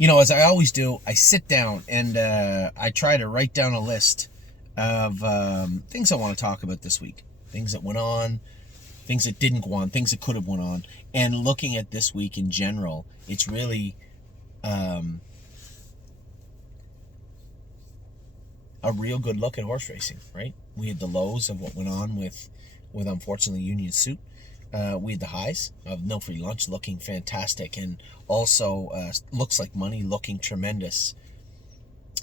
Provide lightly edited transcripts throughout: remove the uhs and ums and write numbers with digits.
As I always do, I sit down and I try to write down a list of things I want to talk about this week. Things that went on, things that didn't go on, things that could have went on. And looking at this week in general, it's really a real good look at horse racing, right? We had the lows of what went on with unfortunately Union Suit. We had the highs of No Free Lunch looking fantastic, and also Looks Like Money looking tremendous.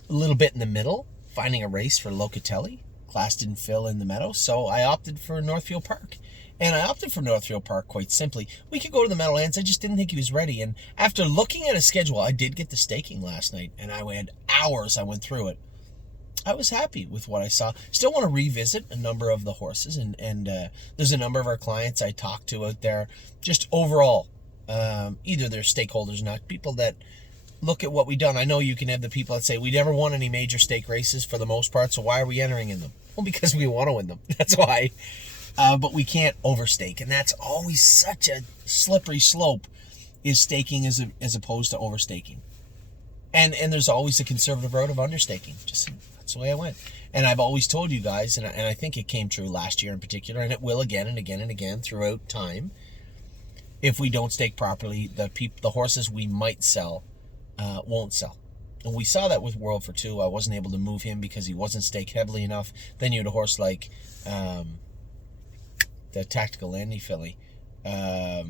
A little bit in the middle, finding a race for Locatelli. Class didn't fill in the meadow, so I opted for Northfield Park. And I opted for Northfield Park quite simply. We could go to the Meadowlands, I just didn't think he was ready. And after looking at his schedule, I did get the staking last night, and I had hours I went through it. I was happy with what I saw. Still want to revisit a number of the horses, and there's a number of our clients I talked to out there, just overall, either they're stakeholders or not, people that look at what we've done. I know you can have the people that say, we never won any major stake races for the most part, so why are we entering in them? Well, because we want to win them. That's why. But we can't overstake, and that's always such a slippery slope, is staking as opposed to overstaking. And there's always a conservative road of understaking. Just that's the way I went. And I've always told you guys, and I think it came true last year in particular, and it will again and again and again throughout time. If we don't stake properly, the horses we might sell won't sell. And we saw that with World for Two. I wasn't able to move him because he wasn't staked heavily enough. Then you had a horse like the Tactical Landy filly. Oh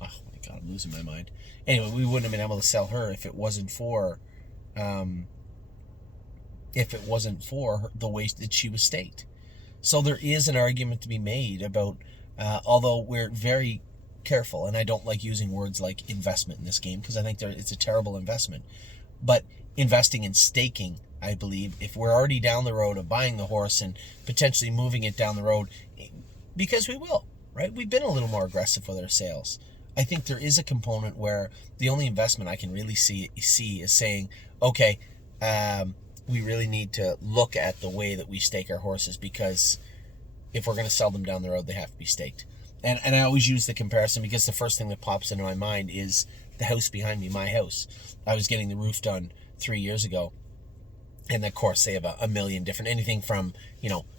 my God, I'm losing my mind. Anyway, we wouldn't have been able to sell her if it wasn't for the way that she was staked. So there is an argument to be made about, although we're very careful, and I don't like using words like investment in this game because I think it's a terrible investment. But investing in staking, I believe, if we're already down the road of buying the horse and potentially moving it down the road, because we will, right? We've been a little more aggressive with our sales. I think there is a component where the only investment I can really see is saying, okay, we really need to look at the way that we stake our horses, because if we're going to sell them down the road, they have to be staked. And I always use the comparison because the first thing that pops into my mind is the house behind me, my house. I was getting the roof done 3 years ago. And of course, they have a million different, anything from,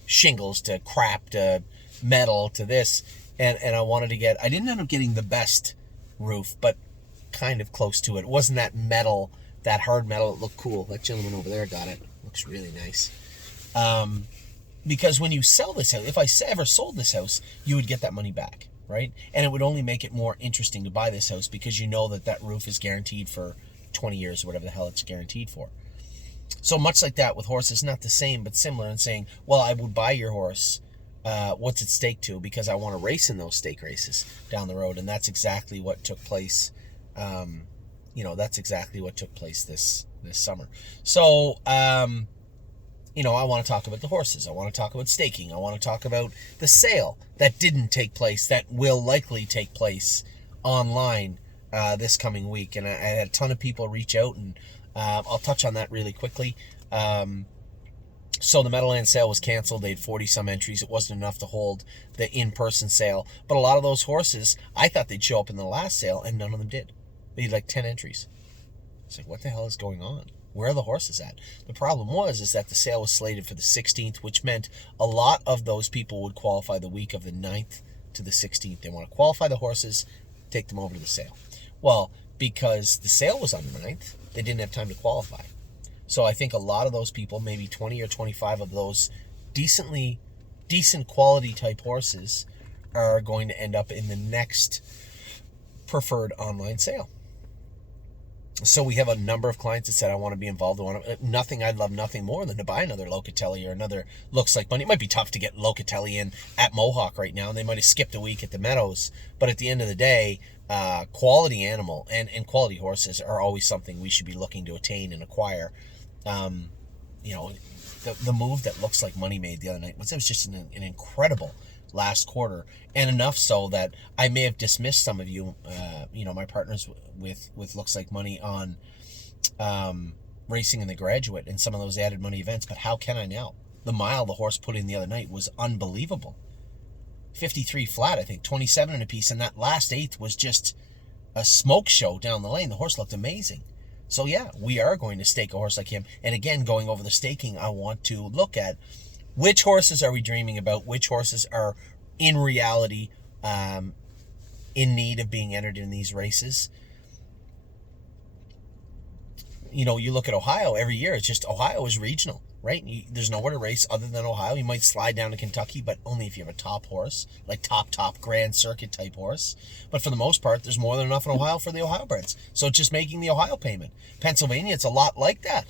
shingles to crap to metal to this. And I didn't end up getting the best roof, but kind of close to it. It wasn't that metal, that hard metal. It looked cool. That gentleman over there got it. Looks really nice. Because when you sell this house, if I ever sold this house, you would get that money back, right? And it would only make it more interesting to buy this house because you know that roof is guaranteed for 20 years or whatever the hell it's guaranteed for. So much like that with horses, not the same, but similar in saying, well, I would buy your horse. What's at stake to, because I want to race in those stake races down the road. And that's exactly what took place. That's exactly what took place this summer. So, I want to talk about the horses. I want to talk about staking. I want to talk about the sale that didn't take place, that will likely take place online this coming week. And I had a ton of people reach out, and I'll touch on that really quickly. So the Meadowlands sale was canceled. They had 40-some entries. It wasn't enough to hold the in-person sale. But a lot of those horses, I thought they'd show up in the last sale, and none of them did. They had like 10 entries. It's like, what the hell is going on? Where are the horses at? The problem is that the sale was slated for the 16th, which meant a lot of those people would qualify the week of the 9th to the 16th. They want to qualify the horses, take them over to the sale. Well, because the sale was on the 9th, they didn't have time to qualify. So I think a lot of those people, maybe 20 or 25 of those decent quality type horses, are going to end up in the next preferred online sale. So we have a number of clients that said, I want to be involved. I'd love nothing more than to buy another Locatelli or another Looks Like Money. It might be tough to get Locatelli in at Mohawk right now, and they might have skipped a week at the Meadows. But at the end of the day, quality animal and quality horses are always something we should be looking to attain and acquire. The move that Looks Like Money made the other night was just an incredible last quarter, and enough so that I may have dismissed some of you, my partners with Looks Like Money on racing in the Graduate and some of those added money events. But how can I now? The mile the horse put in the other night was unbelievable. 53 flat, I think, 27 in a piece, and that last eighth was just a smoke show down the lane. The horse looked amazing. So yeah, we are going to stake a horse like him. And again, going over the staking, I want to look at which horses are we dreaming about, which horses are in reality in need of being entered in these races. You know, you look at Ohio every year, it's just Ohio is regional, right? There's nowhere to race other than Ohio. You might slide down to Kentucky, but only if you have a top horse, like top Grand Circuit type horse. But for the most part, there's more than enough in Ohio for the Ohio breds. So it's just making the Ohio payment. Pennsylvania, it's a lot like that.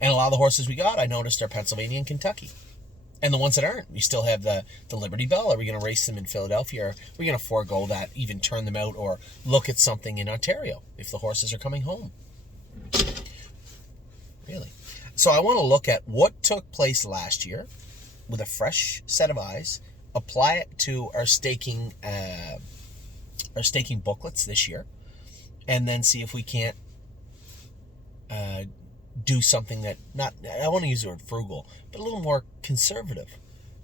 And a lot of the horses we got, I noticed, are Pennsylvania and Kentucky. And the ones that aren't, we still have the Liberty Bell. Are we going to race them in Philadelphia? Or are we going to forego that, even turn them out, or look at something in Ontario if the horses are coming home? Really. So I want to look at what took place last year with a fresh set of eyes, apply it to our staking booklets this year, and then see if we can't do something that, not, I want to use the word frugal, but a little more conservative.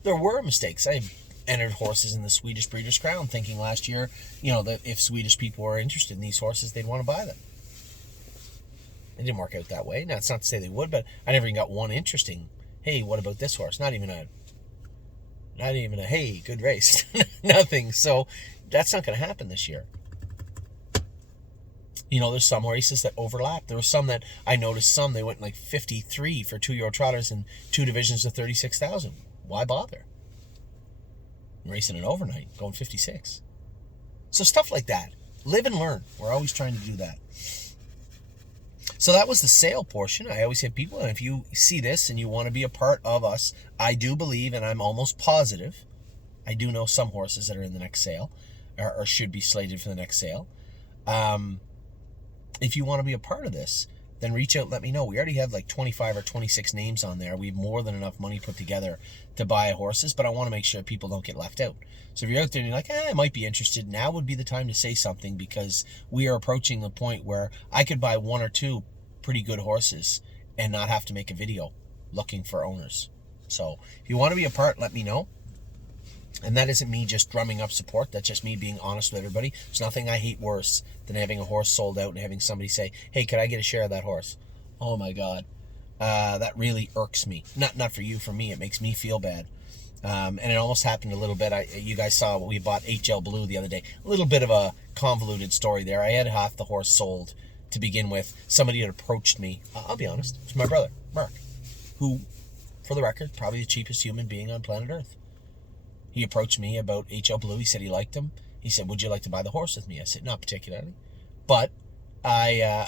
There were mistakes. I entered horses in the Swedish Breeders' Crown thinking last year, you know, that if Swedish people were interested in these horses, they'd want to buy them. It didn't work out that way. Now, it's not to say they would, but I never even got one interesting, hey, what about this horse? Not even a hey, good race. Nothing. So that's not going to happen this year. You know, there's some races that overlap. There were some that I noticed they went like 53 for 2-year-old trotters and 2 divisions of 36,000. Why bother? I'm racing an overnight, going 56. So stuff like that. Live and learn. We're always trying to do that. So that was the sale portion. I always have people, and if you see this and you want to be a part of us, I do believe, and I'm almost positive, I do know some horses that are in the next sale, or should be slated for the next sale. If you want to be a part of this, then reach out, let me know. We already have like 25 or 26 names on there. We have more than enough money put together to buy horses, but I want to make sure people don't get left out. So if you're out there and you're like, I might be interested, now would be the time to say something, because we are approaching the point where I could buy 1 or 2 pretty good horses and not have to make a video looking for owners. So if you want to be a part, let me know. And that isn't me just drumming up support. That's just me being honest with everybody. There's nothing I hate worse than having a horse sold out and having somebody say, hey, could I get a share of that horse? Oh my God. That really irks me. Not for you, for me. It makes me feel bad. And it almost happened a little bit. You guys saw what we bought HL Blue the other day. A little bit of a convoluted story there. I had half the horse sold to begin with. Somebody had approached me. I'll be honest. It's my brother, Mark, who, for the record, probably the cheapest human being on planet Earth. He approached me about HL Blue. He said he liked him. He said, would you like to buy the horse with me? I said, not particularly. But I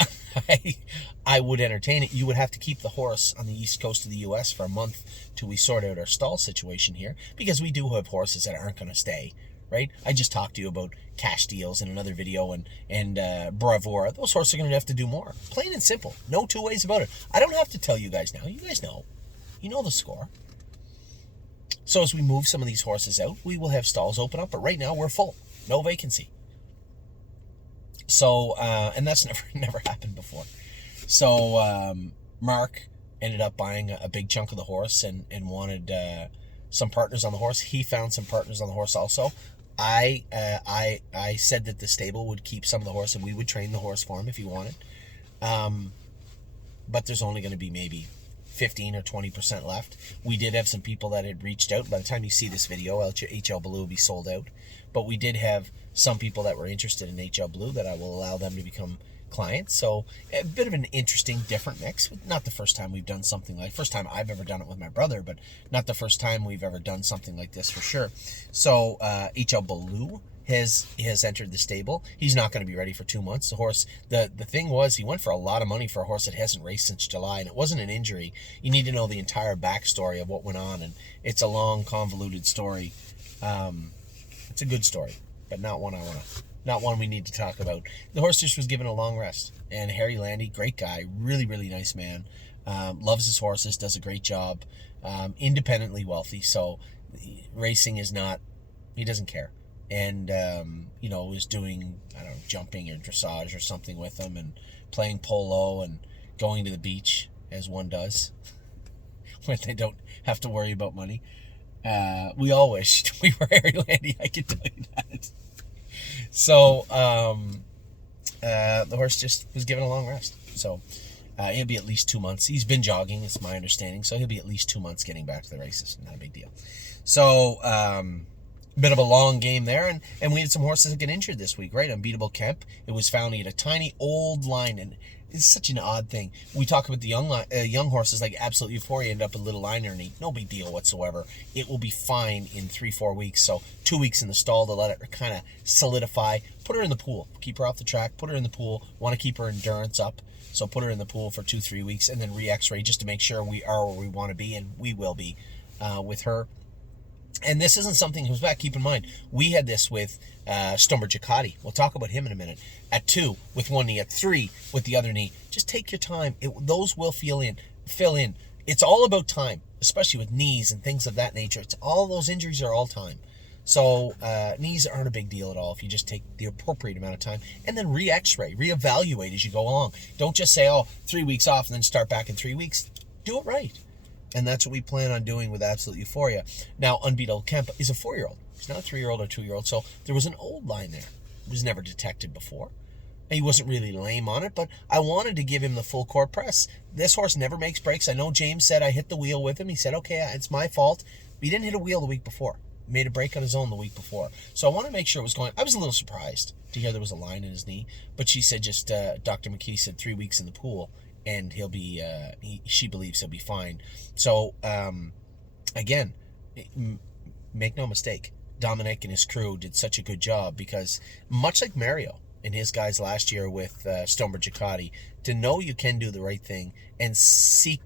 would entertain it. You would have to keep the horse on the east coast of the U.S. for a month till we sort out our stall situation here, because we do have horses that aren't going to stay, right? I just talked to you about cash deals in another video and Bravura. Those horses are going to have to do more. Plain and simple. No two ways about it. I don't have to tell you guys now. You guys know. You know the score. So as we move some of these horses out, we will have stalls open up. But right now we're full. No vacancy. So, and that's never happened before. So Mark ended up buying a big chunk of the horse and wanted some partners on the horse. He found some partners on the horse also. I said that the stable would keep some of the horse and we would train the horse for him if he wanted. But there's only going to be maybe 15 or 20% left. We did have some people that had reached out. By the time you see this video, HL Blue will be sold out. But we did have some people that were interested in HL Blue that I will allow them to become clients. So a bit of an interesting, different mix. Not the first time we've done something like, first time I've ever done it with my brother, but not the first time we've ever done something like this for sure. So HL Blue has entered the stable. He's not going to be ready for 2 months. The horse, the thing was, he went for a lot of money for a horse that hasn't raced since July, and it wasn't an injury. You need to know the entire backstory of what went on, and it's a long, convoluted story. It's a good story, but not one we need to talk about. The horse just was given a long rest, and Harry Landy, great guy, really, really nice man, loves his horses, does a great job, independently wealthy, so racing is not, he doesn't care. And, was doing, jumping or dressage or something with them, and playing polo and going to the beach, as one does, when they don't have to worry about money. We all wished we were Harry Landy, I can tell you that. So, the horse just was given a long rest. So he'll be at least 2 months. He's been jogging, it's my understanding, so he'll be at least 2 months getting back to the races. Not a big deal. So, bit of a long game there, and we had some horses that get injured this week, right? Unbeatable Kemp, it was found he had a tiny old line, and it's such an odd thing. We talk about the young horses like Absolute Euphoria end up a little line underneath. No big deal whatsoever. It will be fine in 3-4 weeks. So 2 weeks in the stall to let it kind of solidify. Put her in the pool. Keep her off the track. Put her in the pool. Want to keep her endurance up. So put her in the pool for 2-3 weeks and then re-x-ray just to make sure we are where we want to be, and we will be with her. And this isn't something who's back. Keep in mind, we had this with Stonebridge Ducati. We'll talk about him in a minute. At 2 with one knee, at 3 with the other knee. Just take your time. Those will fill in. It's all about time, especially with knees and things of that nature. It's all those injuries are all time. So knees aren't a big deal at all if you just take the appropriate amount of time and then re-x-ray, re-evaluate as you go along. Don't just say, 3 weeks off and then start back in 3 weeks. Do it right. And that's what we plan on doing with Absolute Euphoria. Now, Unbeatable Kemp is a 4-year-old. He's not a 3-year-old or 2-year-old. So there was an old line there. It was never detected before. And he wasn't really lame on it, but I wanted to give him the full court press. This horse never makes breaks. I know James said I hit the wheel with him. He said, okay, it's my fault. But he didn't hit a wheel the week before. He made a break on his own the week before. So I want to make sure it was going. I was a little surprised to hear there was a line in his knee. But she said Dr. McKee said 3 weeks in the pool. And he'll be, she believes he'll be fine. So, again, make no mistake, Dominic and his crew did such a good job because, much like Mario and his guys last year with Stonebridge Ducati, to know you can do the right thing and seek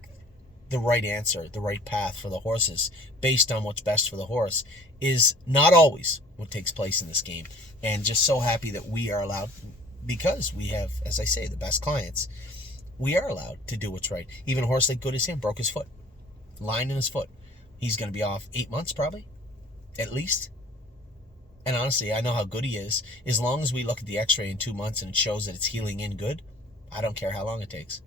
the right answer, the right path for the horses based on what's best for the horse is not always what takes place in this game. And just so happy that we are allowed, because we have, as I say, the best clients, we are allowed to do what's right. Even a horse like Good As Him broke his foot. Line in his foot. He's going to be off 8 months probably, at least. And honestly, I know how good he is. As long as we look at the x-ray in 2 months and it shows that it's healing in good, I don't care how long it takes.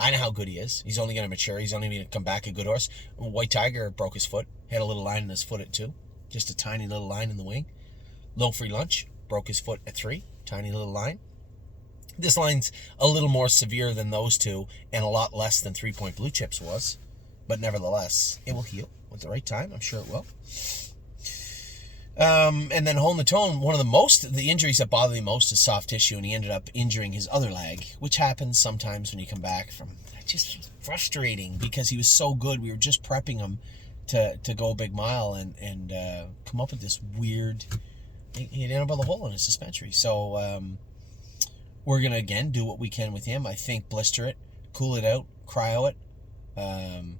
I know how good he is. He's only going to mature. He's only going to come back a good horse. White Tiger broke his foot. Had a little line in his foot at 2. Just a tiny little line in the wing. Low Free Lunch broke his foot at 3. Tiny little line. This line's a little more severe than those two and a lot less than 3 Point Blue Chips was. But nevertheless, it will heal at the right time. I'm sure it will. And then Holding the Tone, one of the injuries that bother me most is soft tissue, and he ended up injuring his other leg, which happens sometimes when you come back from, just frustrating because he was so good. We were just prepping him to go a big mile and come up with this weird, he ended up with a hole in his suspensory. So, we're going to, again, do what we can with him. I think blister it, cool it out, cryo it. And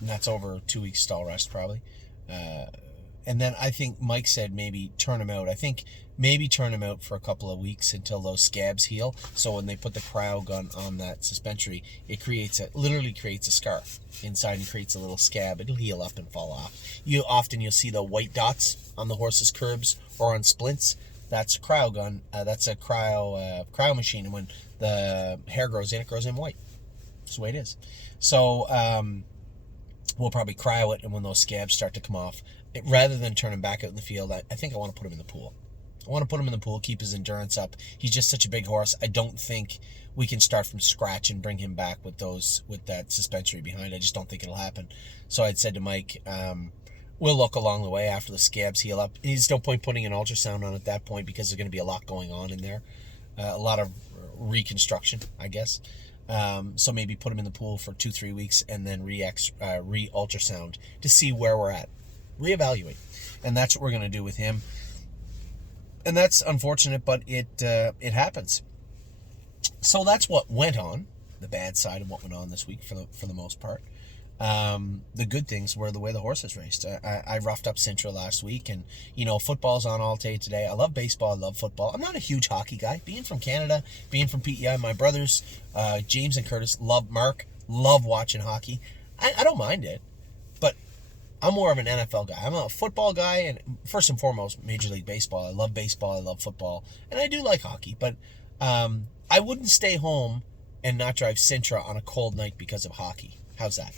that's over 2 weeks stall rest, probably. And then I think Mike said maybe turn him out. I think maybe turn him out for a couple of weeks until those scabs heal. So when they put the cryo gun on that suspensory, it literally creates a scar inside and creates a little scab. It'll heal up and fall off. You'll see the white dots on the horse's curbs or on splints. That's a cryo gun. That's a cryo machine. And when the hair grows in, it grows in white. That's the way it is. So we'll probably cryo it, and when those scabs start to come off, rather than turn him back out in the field, I think I want to put him in the pool. I want to put him in the pool, keep his endurance up. He's just such a big horse. I don't think we can start from scratch and bring him back with that suspensory behind. I just don't think it'll happen. So I'd said to Mike, we'll look along the way after the scabs heal up. There's no point putting an ultrasound on at that point because there's going to be a lot going on in there. A lot of reconstruction, I guess. So maybe put him in the pool for 2-3 weeks and then re-ultrasound to see where we're at. Reevaluate. And that's what we're going to do with him. And that's unfortunate, but it happens. So that's what went on, the bad side of what went on this week for the most part. The good things were the way the horses raced. I roughed up Sintra last week, and football's on all day today. I love baseball. I love football. I'm not a huge hockey guy. Being from Canada, being from PEI, my brothers, James and Curtis, love watching hockey. I don't mind it, but I'm more of an NFL guy. I'm a football guy, and first and foremost, Major League Baseball. I love baseball. I love football, and I do like hockey, but I wouldn't stay home and not drive Sintra on a cold night because of hockey. How's that?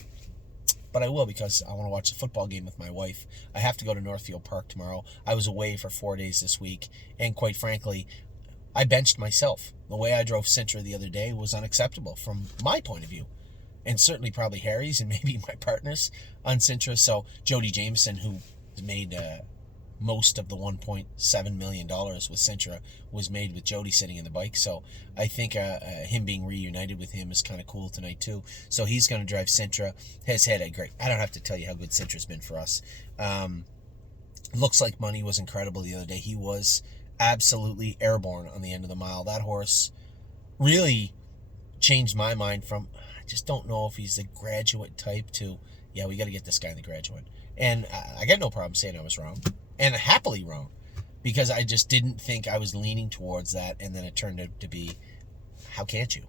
But I will because I want to watch a football game with my wife. I have to go to Northfield Park tomorrow. I was away for 4 days this week, and quite frankly, I benched myself. The way I drove Sintra the other day was unacceptable from my point of view. And certainly probably Harry's and maybe my partner's on Sintra. So Jody Jameson, who made most of the $1.7 million with Sintra, was made with Jody sitting in the bike. So I think him being reunited with him is kind of cool tonight too. So he's going to drive Sintra. Has had a great, I don't have to tell you how good Sintra's been for us. Looks Like Money was incredible the other day. He was absolutely airborne on the end of the mile. That horse really changed my mind from, I just don't know if he's the graduate type, to, yeah, we got to get this guy in the graduate. And I got no problem saying I was wrong, and happily wrong, because I just didn't think I was leaning towards that, and then it turned out to be, how can't you?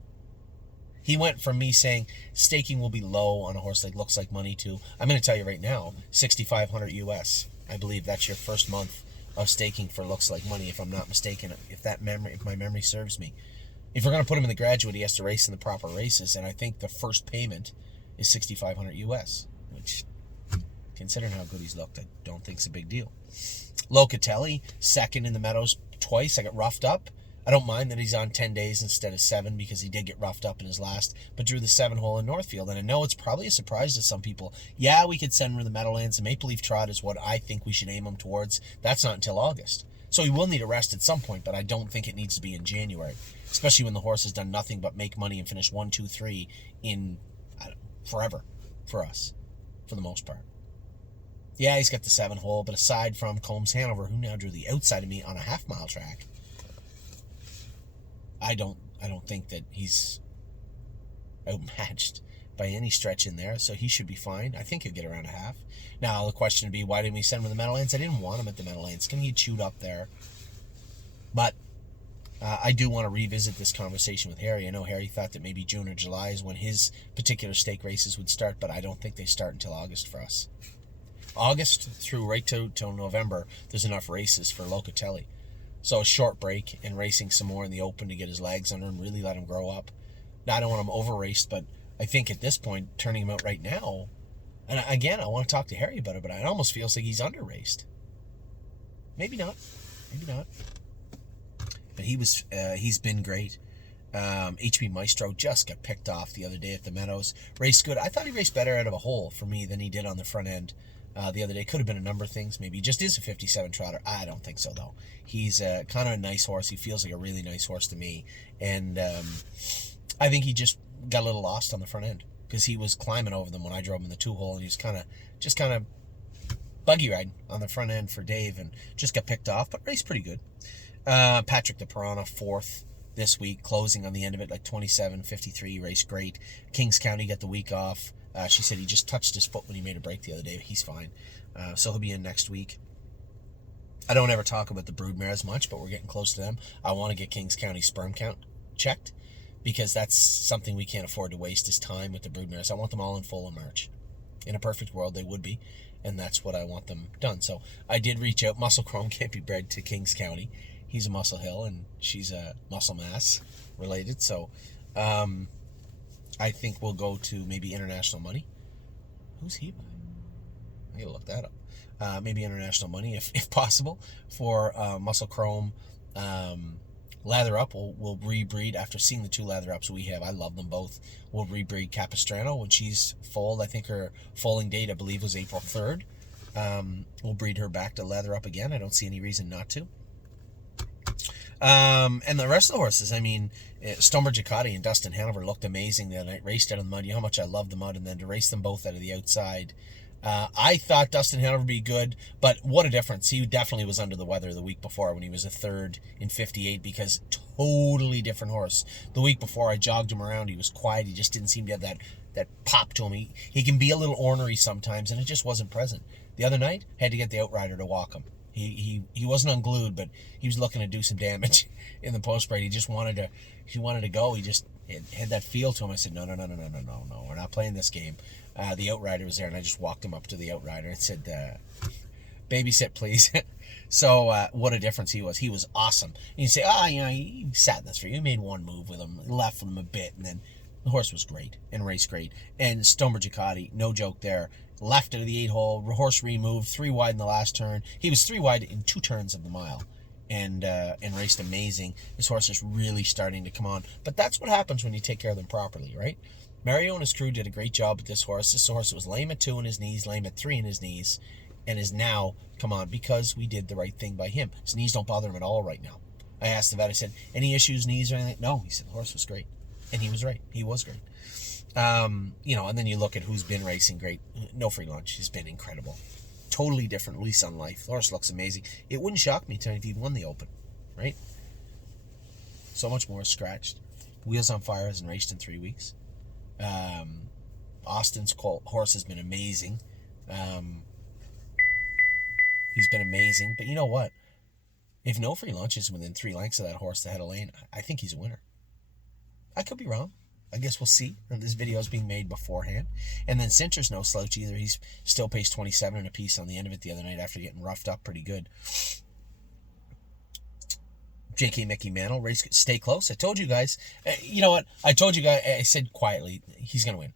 He went from me saying staking will be low on a horse like Looks Like Money to, I'm going to tell you right now, $6,500 US. I believe that's your first month of staking for Looks Like Money, if I'm not mistaken, if my memory serves me. If we're going to put him in the graduate, he has to race in the proper races, and I think the first payment is $6,500 US, which, considering how good he's looked, I don't think it's a big deal. Locatelli, second in the Meadows twice. I got roughed up. I don't mind that he's on 10 days instead of 7, because he did get roughed up in his last, but drew the 7-hole in Northfield. And I know it's probably a surprise to some people. Yeah, we could send him to the Meadowlands. The Maple Leaf Trot is what I think we should aim him towards. That's not until August. So he will need a rest at some point, but I don't think it needs to be in January, especially when the horse has done nothing but make money and finish 1, 2, 3 in forever for us, for the most part. Yeah, he's got the 7-hole, but aside from Combs Hanover, who now drew the outside of me on a half-mile track, I don't think that he's outmatched by any stretch in there, so he should be fine. I think he'll get around a half. Now, the question would be, why didn't we send him to the Meadowlands? I didn't want him at the Meadowlands. Can he chewed up there? But I do want to revisit this conversation with Harry. I know Harry thought that maybe June or July is when his particular stake races would start, but I don't think they start until August for us. August through right to November, there's enough races for Locatelli. So a short break and racing some more in the Open to get his legs under him, really let him grow up. Now, I don't want him over-raced, but I think at this point, turning him out right now, and again, I want to talk to Harry about it, but it almost feels like he's under-raced. Maybe not. Maybe not. But he's been great. HB Maestro just got picked off the other day at the Meadows. Raced good. I thought he raced better out of a hole for me than he did on the front end. The other day. Could have been a number of things. Maybe he just is a 57 trotter. I don't think so, though. He's kind of a nice horse. He feels like a really nice horse to me. And I think he just got a little lost on the front end, because he was climbing over them when I drove him in the 2-hole, and he was just kind of buggy riding on the front end for Dave, and just got picked off, but raced pretty good. Patrick the Piranha, 4th this week, closing on the end of it, like 27.53, raced great. Kings County got the week off. She said he just touched his foot when he made a break the other day. He's fine. So he'll be in next week. I don't ever talk about the broodmares much, but we're getting close to them. I want to get Kings County sperm count checked, because that's something we can't afford to waste is time with the broodmares. I want them all in full in March. In a perfect world, they would be, and that's what I want them done. So I did reach out. Muscle Chrome can't be bred to Kings County. He's a Muscle Hill, and she's a Muscle Mass related. So I think we'll go to maybe International Money. Who's he by? I gotta look that up. Maybe International Money, if possible, for Muscle Chrome. Lather Up, we'll rebreed after seeing the 2 Lather Ups we have. I love them both. We'll rebreed Capistrano when she's foaled. I think her foaling date, I believe, was April 3rd. We'll breed her back to Lather Up again. I don't see any reason not to. And the rest of the horses, I mean, Stonebridge Ducati and Dustin Hanover looked amazing the other night. Raced out of the mud. You know how much I love the mud, and then to race them both out of the outside. I thought Dustin Hanover would be good, but what a difference. He definitely was under the weather the week before when he was a 3rd in 58, because totally different horse. The week before, I jogged him around. He was quiet. He just didn't seem to have that pop to him. He can be a little ornery sometimes, and it just wasn't present. The other night, had to get the outrider to walk him. He wasn't unglued, but he was looking to do some damage in the post break. He wanted to go. He just had that feel to him. I said, no, we're not playing this game. The outrider was there, and I just walked him up to the outrider and said, babysit, please. So what a difference he was. He was awesome. And you say, he sat in this for you. He made one move with him, left with him a bit, and then the horse was great and raced great. And Stonebridge Ducati, no joke there. Left out of the 8-hole, horse removed, 3 wide in the last turn. He was 3 wide in 2 turns of the mile. and raced amazing. This horse is really starting to come on. But that's what happens when you take care of them properly, right? Mario and his crew did a great job with this horse. This horse was lame at 2 in his knees, lame at 3 in his knees, and is now, come on, because we did the right thing by him. His knees don't bother him at all right now. I asked the vet, I said, any issues, knees or anything? No, he said, the horse was great. And he was right. He was great. And then you look at who's been racing great. No Free Lunch has been incredible. Totally different lease on life. The horse looks amazing. It wouldn't shock me tonight if he'd won the Open, right? So much more scratched. Wheels on Fire hasn't raced in 3 weeks. Austin's horse has been amazing. He's been amazing. But you know what? If No Free Lunch is within 3 lengths of that horse that had a lane, I think he's a winner. I could be wrong. I guess we'll see. This video is being made beforehand. And then Cinter's no slouch either. He's still paced 27 and a piece on the end of it the other night after getting roughed up pretty good. J.K. Mickey Mantle, race, stay close. I told you guys. You know what? I told you guys, I said quietly, he's going to win.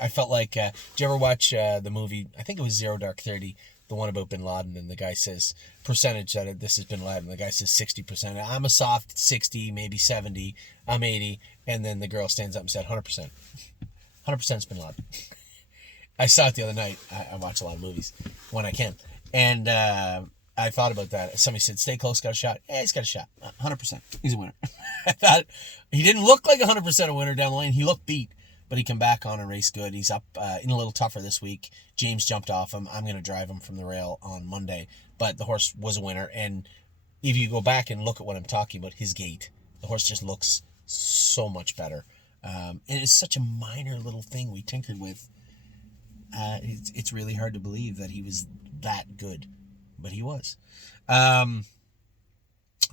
I felt like, did you ever watch the movie, I think it was Zero Dark 30, the one about Bin Laden, and the guy says, percentage that this is Bin Laden, the guy says 60%. I'm a soft 60, maybe 70, I'm 80, and then the girl stands up and said 100%. 100% is Bin Laden. I saw it the other night. I watch a lot of movies when I can. And I thought about that. Somebody said, stay close, got a shot. Yeah, he's got a shot. 100%. He's a winner. I thought, he didn't look like 100% a winner down the lane. He looked beat. But he come back on and race good. He's up in a little tougher this week. James jumped off him. I'm going to drive him from the rail on Monday. But the horse was a winner. And if you go back and look at what I'm talking about, his gait, the horse just looks so much better. It is such a minor little thing we tinkered with. It's really hard to believe that he was that good. But he was. Who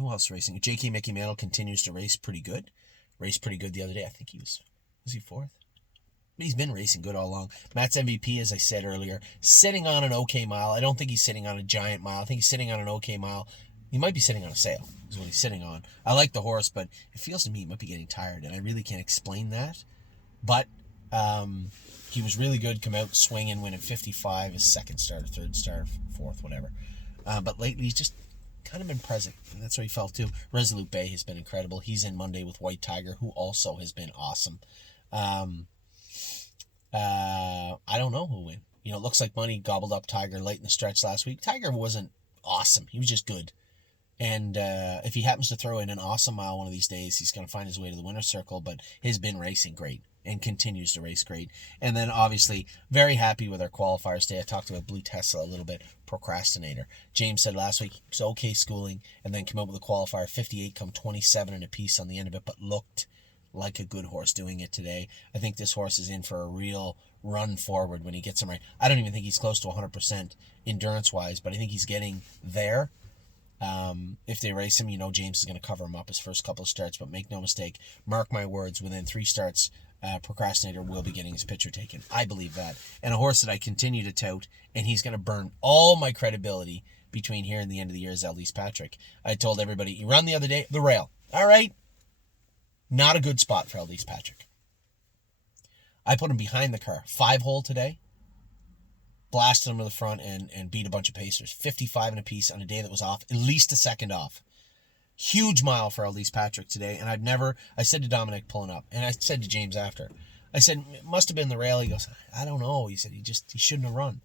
else racing? J.K. Mickey Mantle continues to race pretty good. Raced pretty good the other day. I think he was he fourth? But he's been racing good all along. Matt's MVP, as I said earlier, sitting on an okay mile. I don't think he's sitting on a giant mile. I think he's sitting on an okay mile. He might be sitting on a sail, is what he's sitting on. I like the horse, but it feels to me he might be getting tired, and I really can't explain that. But he was really good, come out swinging, winning 55, his second start, or third start, fourth, whatever. But lately he's just kind of been present, and that's where he felt too. Resolute Bay has been incredible. He's in Monday with White Tiger, who also has been awesome. I don't know who'll win. It looks like money gobbled up Tiger late in the stretch last week. Tiger wasn't awesome. He was just good. And if he happens to throw in an awesome mile one of these days, he's going to find his way to the winner's circle, but he's been racing great and continues to race great. And then obviously very happy with our qualifiers today. I talked about Blue Tesla a little bit. Procrastinator. James said last week he was okay schooling and then came up with a qualifier 58, come 27 and a piece on the end of it, but looked like a good horse doing it today. I think this horse is in for a real run forward when he gets him right. I don't even think he's close to 100% endurance-wise, but I think he's getting there. If they race him, James is going to cover him up his first couple of starts, but make no mistake, mark my words, within 3 starts, Procrastinator will be getting his picture taken. I believe that. And a horse that I continue to tout, and he's going to burn all my credibility between here and the end of the year, is Eldest Patrick. I told everybody, he ran the other day, the rail. All right. Not a good spot for Eldest Patrick. I put him behind the car. 5-hole today. Blasted him to the front and beat a bunch of pacers. 55 and a piece on a day that was off. At least a second off. Huge mile for Eldest Patrick today. And I said to Dominic pulling up, and I said to James after, I said, it must have been the rail. He goes, I don't know. He said, he shouldn't have run.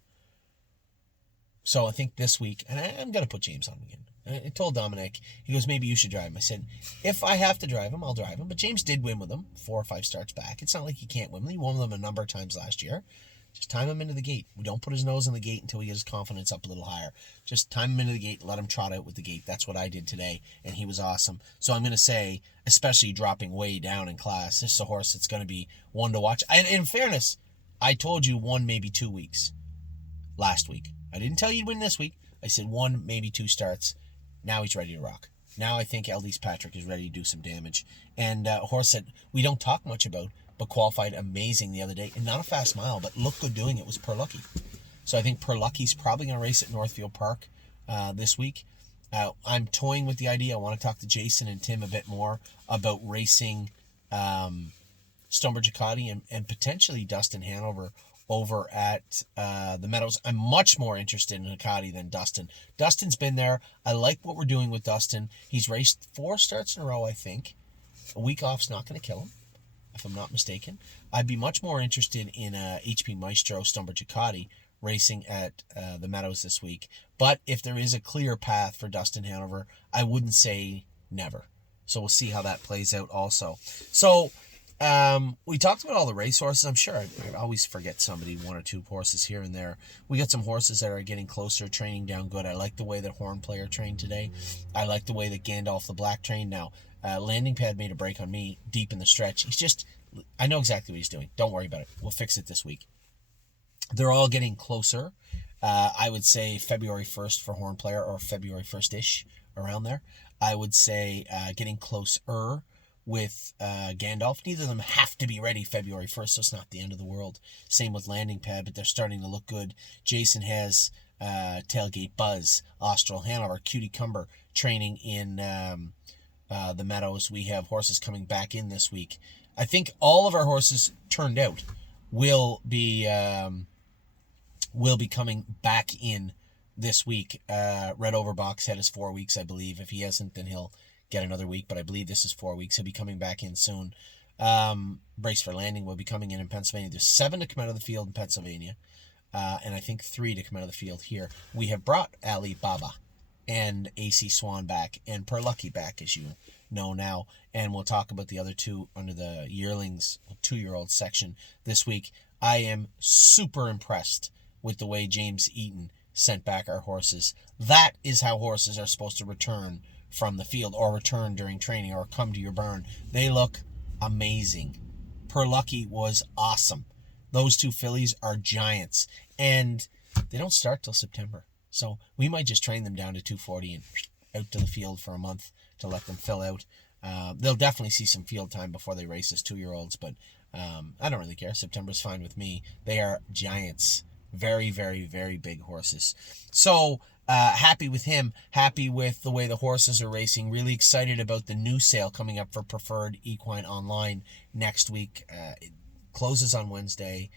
So I think this week, and I'm going to put James on again. I told Dominic, he goes, maybe you should drive him. I said, if I have to drive him, I'll drive him. But James did win with him 4 or 5 starts back. It's not like he can't win. He won with him a number of times last year. Just time him into the gate. We don't put his nose in the gate until we get his confidence up a little higher. Just time him into the gate, let him trot out with the gate. That's what I did today, and he was awesome. So I'm going to say, especially dropping way down in class, this is a horse that's going to be one to watch. And in fairness, I told you 1, maybe 2 weeks last week. I didn't tell you to win this week. I said 1, maybe 2 starts. Now he's ready to rock. Now I think Eldest Patrick is ready to do some damage. And a horse that we don't talk much about, but qualified amazing the other day. And not a fast mile, but looked good doing it, was Perlucky. So I think Perlucky's probably going to race at Northfield Park this week. I'm toying with the idea. I want to talk to Jason and Tim a bit more about racing Stonebridge Academy and potentially Dustin Hanover over at the Meadows. I'm much more interested in Hecate than Dustin. Dustin's been there. I like what we're doing with Dustin. He's raced 4 starts in a row, I think. A week off's not going to kill him, if I'm not mistaken. I'd be much more interested in HP Maestro Stumbridge Hecate racing at the Meadows this week. But if there is a clear path for Dustin Hanover, I wouldn't say never. So we'll see how that plays out also. So we talked about all the race horses. I'm sure I always forget somebody, 1 or 2 horses here and there. We got some horses that are getting closer, training down good. I like the way that Horn Player trained today. I like the way that Gandalf the Black trained. Now, Landing Pad made a break on me deep in the stretch. I know exactly what he's doing. Don't worry about it. We'll fix it this week. They're all getting closer. I would say February 1st for Horn Player, or February 1st-ish, around there. I would say getting closer with Gandalf. Neither of them have to be ready February 1st, so it's not the end of the world. Same with Landing Pad, but they're starting to look good. Jason has Tailgate Buzz, Austral Hanover, Cutie Cumber training in the Meadows. We have horses coming back in this week. I think all of our horses turned out will be coming back in this week. Red Overbox had his 4 weeks, I believe. If he hasn't, then he'll get another week, but I believe this is 4 weeks. He'll be coming back in soon. Brace for Landing will be coming in Pennsylvania. There's 7 to come out of the field in Pennsylvania, and I think 3 to come out of the field here. We have brought Ali Baba and AC Swan back, and Per Lucky back, as you know now, and we'll talk about the other 2 under the yearlings, 2-year-old section this week. I am super impressed with the way James Eaton sent back our horses. That is how horses are supposed to return from the field, or return during training, or come to your barn. They look amazing. Per Lucky was awesome. Those 2 fillies are giants, and they don't start till September. So we might just train them down to 240 and out to the field for a month to let them fill out. They'll definitely see some field time before they race as 2-year-olds, but I don't really care. September's fine with me. They are giants. Very, very, very big horses. So happy with him. Happy with the way the horses are racing. Really excited about the new sale coming up for Preferred Equine Online next week. It closes on Wednesday.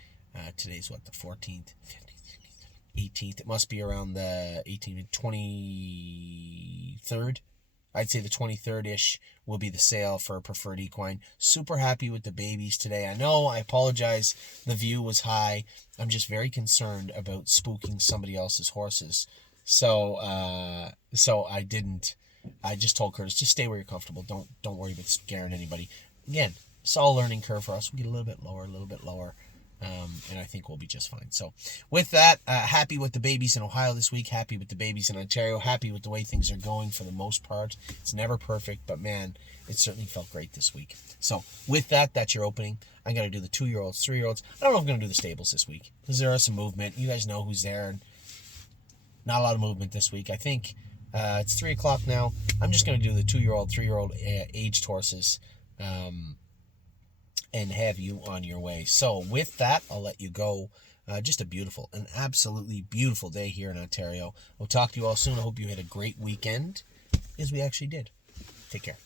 Today's what, the 14th? 18th. It must be around the 18th, 23rd. I'd say the 23rd-ish will be the sale for Preferred Equine. Super happy with the babies today. I know, I apologize, the view was high. I'm just very concerned about spooking somebody else's horses. So I just told Curtis, just stay where you're comfortable. Don't worry about scaring anybody. Again, it's all a learning curve for us. We get a little bit lower. And I think we'll be just fine. So with that, happy with the babies in Ohio this week, happy with the babies in Ontario, happy with the way things are going for the most part. It's never perfect, but man, it certainly felt great this week. So with that, that's your opening. I'm going to do the 2-year-olds, 3-year-olds. I don't know if I'm going to do the stables this week because there are some movement. You guys know who's there. And not a lot of movement this week. I think it's 3 o'clock now. I'm just going to do the 2-year-old, 3-year-old aged horses. And have you on your way. So with that, I'll let you go. Just an absolutely beautiful day here in Ontario. I'll talk to you all soon. I hope you had a great weekend, as we actually did. Take care.